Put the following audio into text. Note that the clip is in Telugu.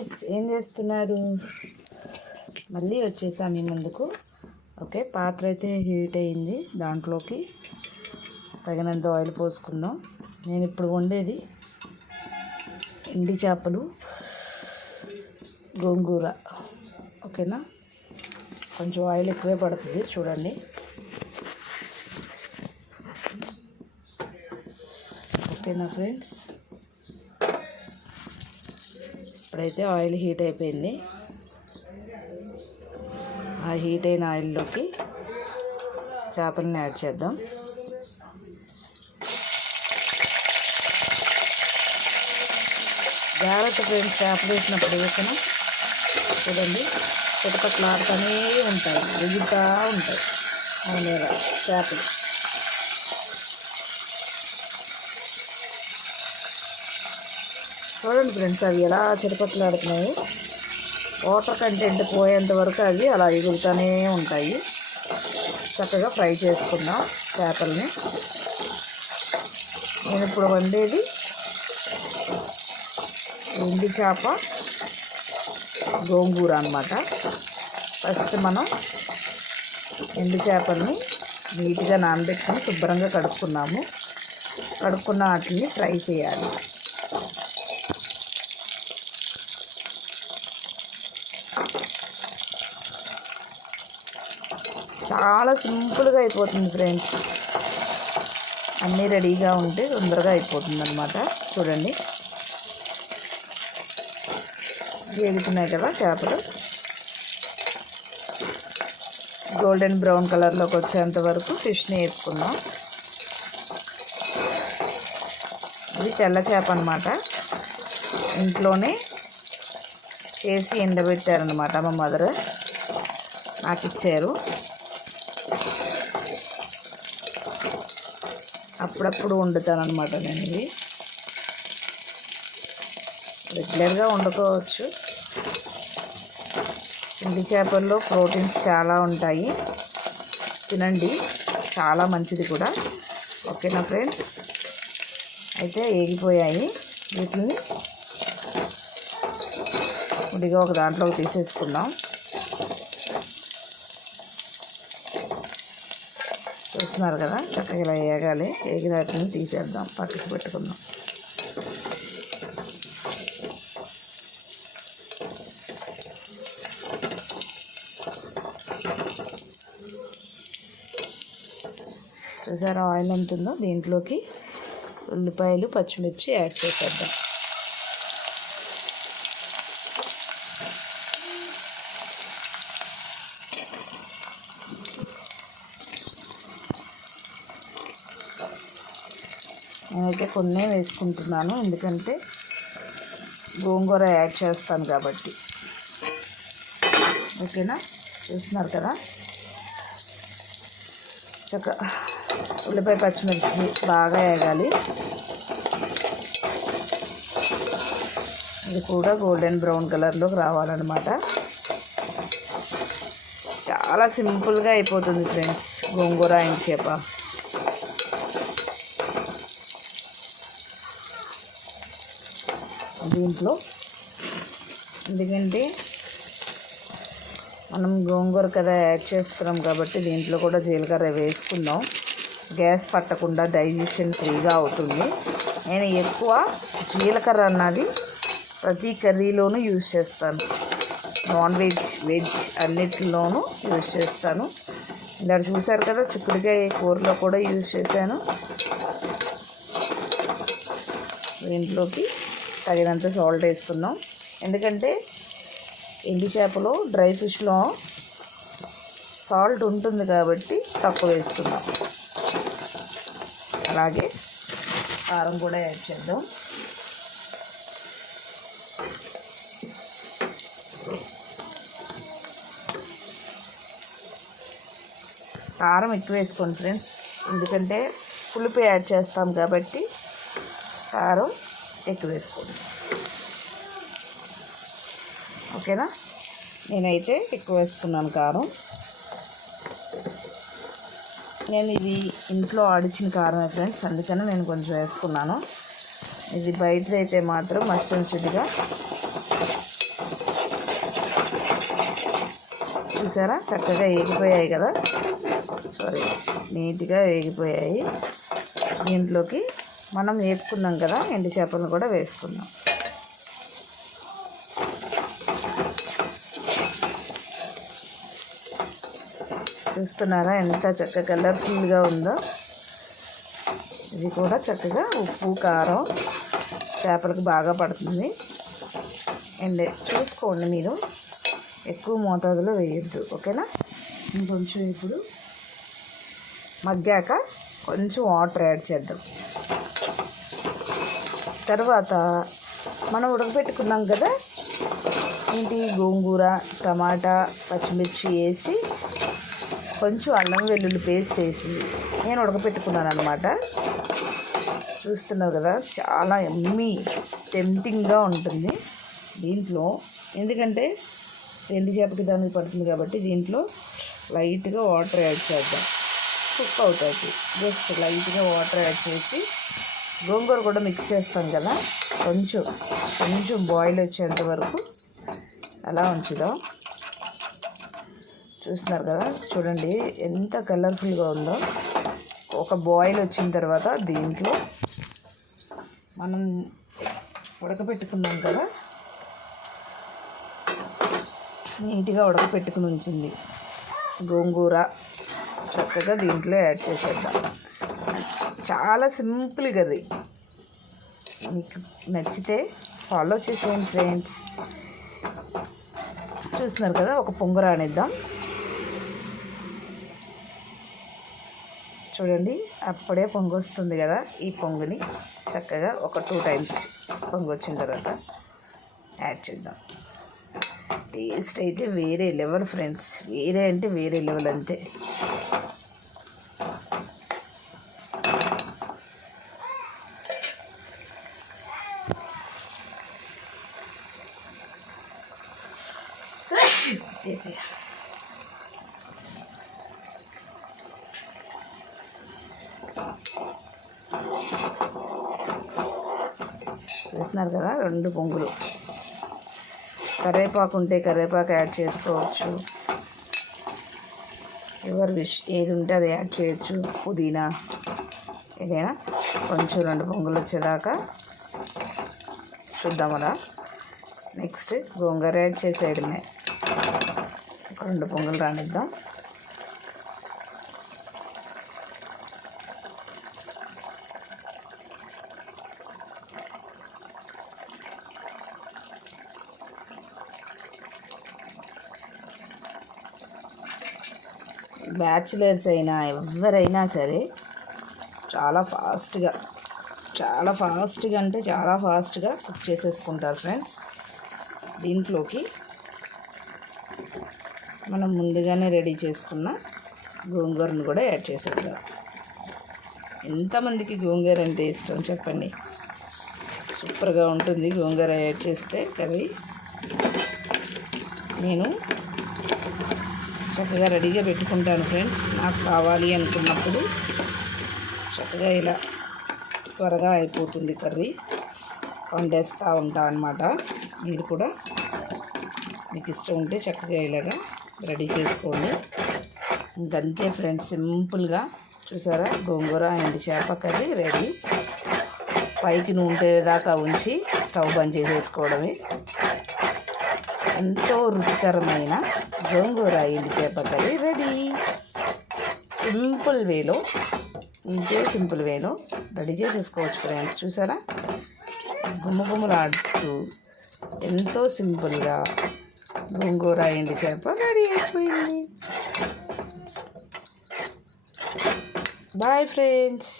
గైస్, ఏం చేస్తున్నారు? మళ్ళీ వచ్చేసాను మీ ముందుకు. ఓకే, పాత్ర అయితే హీట్ అయింది. దాంట్లోకి తగినంత ఆయిల్ పోసుకుందాం. నేను ఇప్పుడు వండేది ఎండి చేపలు గోంగూర. ఓకేనా, కొంచెం ఆయిల్ ఎక్కువే పడుతుంది చూడండి. ఓకేనా ఫ్రెండ్స్, ఇప్పుడైతే ఆయిల్ హీట్ అయిపోయింది. ఆ హీట్ అయిన ఆయిల్లోకి చేపలని యాడ్ చేద్దాం. జాగ్రత్త ఫ్రెండ్స్, చేపలు వేసినప్పుడు వేసిన చూడండి చిటపట్లాడుతూనే ఉంటాయి, ఎగురుతూ ఉంటాయి అవునే చేపలు. చూడండి ఫ్రెండ్స్, అవి ఎలా చిటపట్లాడుతున్నాయి. వాటర్ కంటెంట్ పోయేంత వరకు అవి అలా ఎగురుతూనే ఉంటాయి. చక్కగా ఫ్రై చేసుకుందాం చేపల్ని. నేను ఇప్పుడు వండేది ఎండి చేప గోంగూర అన్నమాట. ఫస్ట్ మనం ఎండు చేపల్ని నీట్గా నానబెట్టుకొని శుభ్రంగా కడుక్కున్నాము. కడుక్కున్న వాటిని ఫ్రై చేయాలి. చాలా సింపుల్గా అయిపోతుంది ఫ్రెండ్స్, అన్నీ రెడీగా ఉంటే తొందరగా అయిపోతుంది అన్నమాట. చూడండి వేగుతున్నాయి కదా చేపలు. గోల్డెన్ బ్రౌన్ కలర్లోకి వచ్చేంత వరకు ఫిష్ని వేసుకుందాం. ఇది తెల్ల చేప అన్నమాట. ఇంట్లోనే చేసి ఎండబెట్టారనమాట, మా మదర్ నాకు ఇచ్చారు. అప్పుడప్పుడు వండుతాను అనమాట నేను. ఇది రెగ్యులర్గా వండుకోవచ్చు. ఎండి చేపల్లో ప్రోటీన్స్ చాలా ఉంటాయి, తినండి, చాలా మంచిది కూడా. ఓకేనా ఫ్రెండ్స్, అయితే ఏగిపోయాయి. వీటిని ఉడిగా ఒక దాంట్లోకి తీసేసుకుందాం. చూస్తున్నారు కదా, చక్కగా ఇలా వేగాలి. వేగిన వాటిని తీసేద్దాం, పక్కకి పెట్టుకుందాం. చూసారా ఆయిల్ ఎంత ఉందో? దీంట్లోకి ఉల్లిపాయలు పచ్చిమిర్చి యాడ్ చేసేద్దాం. నేనైతే కొన్ని వేసుకుంటున్నాను, ఎందుకంటే గోంగూర యాడ్ చేస్తాను కాబట్టి. ఓకేనా, చూస్తున్నారు కదా, చక్కగా ఉల్లిపాయ పచ్చిమిర్చి బాగా వేగాలి. ఇది కూడా గోల్డెన్ బ్రౌన్ కలర్లోకి రావాలన్నమాట. చాలా సింపుల్గా అయిపోతుంది ఫ్రెండ్స్ గోంగూర ఎండు చేప. దీంట్లో ఎందుకంటే మనం గోంగూర కదా యాడ్ చేస్తున్నాం కాబట్టి దీంట్లో కూడా జీలకర్ర వేసుకుందాం. గ్యాస్ పట్టకుండా డైజెషన్ ఫ్రీగా అవుతుంది. నేను ఎక్కువ జీలకర్ర అన్నది ప్రతి కర్రీలోనూ యూజ్ చేస్తాను. నాన్ వెజ్, వెజ్ అన్నిటిలోనూ యూజ్ చేస్తాను. ఇందాక చూసారు కదా, చిక్కుడుకాయ కూరలో కూడా యూజ్ చేశాను. దీంట్లోకి తగినంత సాల్ట్ వేసుకుందాం, ఎందుకంటే ఎండి చేపలో డ్రై ఫిష్లో సాల్ట్ ఉంటుంది కాబట్టి తక్కువ వేసుకుందాం. అలాగే కారం కూడా యాడ్ చేద్దాం. కారం ఎక్కువ వేసుకోండి ఫ్రెండ్స్, ఎందుకంటే పులుపు యాడ్ చేస్తాం కాబట్టి కారం ఎక్కువ వేసుకోండి. ఓకేనా, నేనైతే ఎక్కువ వేసుకున్నాను కారం. నేను ఇది ఇంట్లో ఆడిచిన కారమే ఫ్రెండ్స్, అందుకని నేను కొంచెం వేసుకున్నాను. ఇది బయటదైతే మాత్రం మస్ట్ అండ్ షుడ్గా చూసారా చక్కగా వేగిపోయాయి కదా, సారీ నీట్గా వేగిపోయాయి. దీంట్లోకి మనం వేపుకున్నాం కదా ఎండు చేపలను కూడా వేసుకుందాం. చూస్తున్నారా ఎంత చక్కగా కలర్ఫుల్గా ఉందో. ఇది కూడా చక్కగా ఉప్పు కారం చేపలకు బాగా పడుతుంది. అండ్ చూసుకోండి, మీరు ఎక్కువ మోతాదులో వేయద్దు, ఓకేనా. ఇంకొంచెం ఇప్పుడు మగ్గాక కొంచెం వాటర్ యాడ్ చేద్దాం. తర్వాత మనం ఉడకబెట్టుకున్నాం కదా గోంగూర, టమాటా, పచ్చిమిర్చి వేసి కొంచెం అల్లం వెల్లుల్లి పేస్ట్ వేసి నేను ఉడకపెట్టుకున్నాను అనమాట. చూస్తున్నావు కదా, చాలా యమ్మీ టెంప్టింగ్గా ఉంటుంది దీంట్లో. ఎందుకంటే ఎండు చేపకి దానికి పడుతుంది కాబట్టి దీంట్లో లైట్గా వాటర్ యాడ్ చేద్దాం. కుక్ అవుతుంది. జస్ట్ లైట్గా వాటర్ యాడ్ చేసి గోంగూర కూడా మిక్స్ చేస్తాం కదా, కొంచెం బాయిల్ వచ్చేంత వరకు అలా ఉంచుదాం. చూస్తున్నారు కదా, చూడండి ఎంత కలర్ఫుల్గా ఉందో. ఒక బాయిల్ వచ్చిన తర్వాత దీంట్లో మనం ఉడకపెట్టుకున్నాం కదా, నీట్గా ఉడకపెట్టుకుని ఉంచింది గోంగూర చక్కగా దీంట్లో యాడ్ చేసేద్దాం. చాలా సింపుల్ కర్రీ. మీకు నచ్చితే ఫాలో చేసేయండి ఫ్రెండ్స్. చూస్తున్నారు కదా, ఒక పొంగు రానిద్దాం. చూడండి అప్పుడే పొంగు వస్తుంది కదా, ఈ పొంగుని చక్కగా ఒక 2 times పొంగు వచ్చిన తర్వాత యాడ్ చేద్దాం. టేస్ట్ అయితే వేరే లెవెల్ ఫ్రెండ్స్, వేరే అంటే వేరే లెవెల్ అంతే. చూస్తున్నారు కదా 2 పొంగులు. కరివేపాకు ఉంటే కరివేపాకు యాడ్ చేసుకోవచ్చు, ఎవరి విష్ ఏది ఉంటే అది యాడ్ చేయొచ్చు. పుదీనా ఏదైనా కొంచెం 2 పొంగులు వచ్చేదాకా చూద్దాం అలా. నెక్స్ట్ గోంగూర యాడ్ చేసేయడమే. ఒక 2 పొంగులు రానిద్దాం. బ్యాచిలర్స్ అయినా ఎవరైనా సరే చాలా ఫాస్ట్గా అంటే చాలా ఫాస్ట్గా కుక్ చేసేసుకుంటారు ఫ్రెండ్స్. దీంట్లోకి మనం ముందుగానే రెడీ చేసుకున్న గోంగూరను కూడా యాడ్ చేసేద్దాం. ఎంతమందికి గోంగూర అంటే ఇష్టం చెప్పండి. సూపర్గా ఉంటుంది గోంగూర యాడ్ చేస్తే కర్రీ. నేను చక్కగా రెడీగా పెట్టుకుంటాను ఫ్రెండ్స్. నాకు కావాలి అనుకున్నప్పుడు చక్కగా ఇలా త్వరగా అయిపోతుంది కర్రీ, వండేస్తూ ఉంటాను అన్నమాట. మీరు కూడా మీకు ఇష్టం ఉంటే చక్కగా ఇలాగా రెడీ చేసుకోండి. ఇంకంతే ఫ్రెండ్స్, సింపుల్గా. చూసారా, గోంగూర ఎండు చేప కర్రీ రెడీ. పైకి నూనె దాకా ఉంచి స్టవ్ బంద్ చేసేసుకోవడమే. ఎంతో రుచికరమైన గోంగూర ఎండు చేప కర్రీ రెడీ. సింపుల్ వేలో రెడీ చేసేసుకోవచ్చు ఫ్రెండ్స్. చూసారా, గుమ్మగుమ్మలాడుతూ ఎంతో సింపుల్గా గోంగూర ఎండు చేప రెడీ అయిపోయింది. Bye friends.